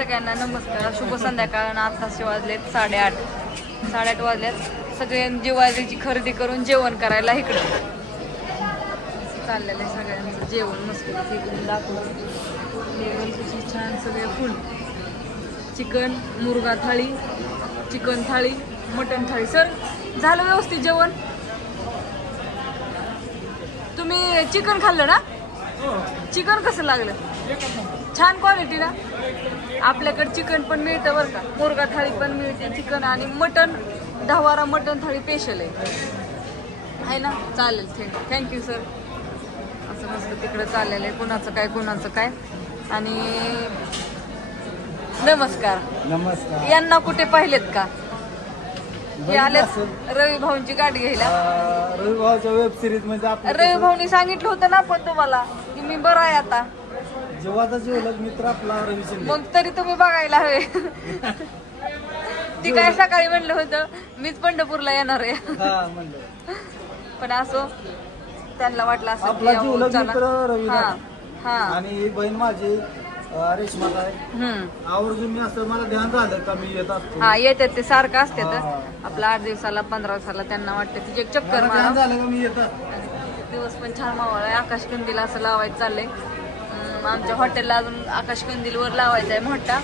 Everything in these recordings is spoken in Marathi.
सगळ्यांना नमस्कार, शुभ संध्याकाळ. आत्ताचे वाजलेत 8:30 वाजल्यात. सगळे दिवाळीची खरेदी करून जेवण करायला इकडं चाललेलं आहे. सगळ्यांचं जेवण मस्त इकडून दाखवलं. जेवण कशी छान सगळे फुल चिकन, मुर्गा थाळी, चिकन थाळी, मटन थाळी. सर झालं व्यवस्थित जेवण? तुम्ही चिकन खाल्लं ना? चिकन कसं लागलं? छान क्वालिटी ना? आपल्याकडे चिकन पण मिळतं बरं का, मुर्गा थाळी पण मिळते, चिकन आणि मटन 10 वारा मटन थाळी स्पेशल आहे ना. चालेल, थँक्यू सर. असं मस्त तिकडं चाललेलं आहे. कुणाचं काय. आणि नमस्कार. यांना कुठे पाहिलेत का? हे आलेत रवी भाऊंची गाठ घ्यायला. रवी भाऊच्या वेब सिरीज मध्ये रवी भाऊनी सांगितलं होतं ना पण तुम्हाला की मी बरं आहे आता. जेव्हाचा जेवलग मित्र आपला रवी शिंदे. मग तरी तुम्ही बघायला हवे. ती काय सकाळी म्हणलं होतं मीच पंढरपूरला येणार आहे. पण असो त्यांना वाटलं असं आपला जेवलग मित्र रवी. हा आणि बहीण माझी रेश्मा आहे. आवर्जून मी असं मला ध्यान झालं का मी येत असतो. हा येतात ते सारखं असते. आपला 8 दिवसाला 15 दिवसाला त्यांना वाटतं तिचे एक चक्कर मारा. झालं का मी येतात. दिवस पण छान मावळ आहे. आकाशकंदील असं लावायचं चाललंय. आमच्या हॉटेलला अजून आकाशकंदील वर लावायचा आहे, मोठा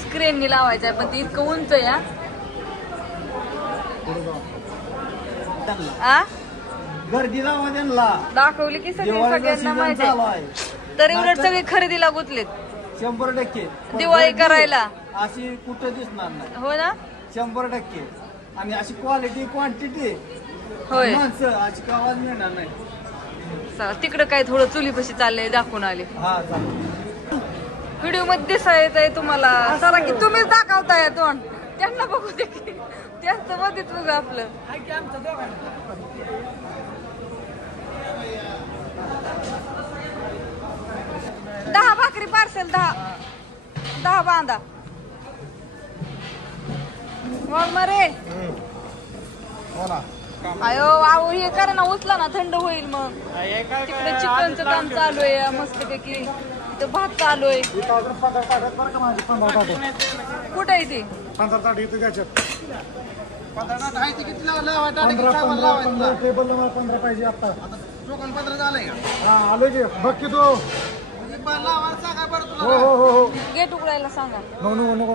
स्क्रीननी लावायचा आहे, पण ती इतकं उंच आहे. गर्दी दाखवली की सगळ्यांना माहिती आहे. तरी उलट सगळे खरेदीला गुंतलेत 100%. दिवाळी करायला अशी कुठे दिसणार नाही. हो ना, 100%. आणि अशी क्वालिटी क्वांटिटी होय माणसं अशी गावात मिळणार नाही. तिकडं काय थोडं चुलीपाशी चाललंय दाखवून आले. व्हिडिओ मध्ये दिसायचं आहे तुम्हाला चला की तुम्हीच दाखवताय तोंड. त्यांना बघू दे की त्यांचं मध्येच बघा आपलं. 10 भाकरी पार्सल 10 बांधा. मरे अयो आहो हे करा ना, उचला ना, थंड होईल. मग तिकडे चिकनचं काम चालू आहे मस्त पैकी. इथं भात चालू आहे. कुठे आहे ती? 15 पाहिजे आता. 15 झालंय का? आलो जे बघ की तो. हो गेट उघडायला सांगा. नको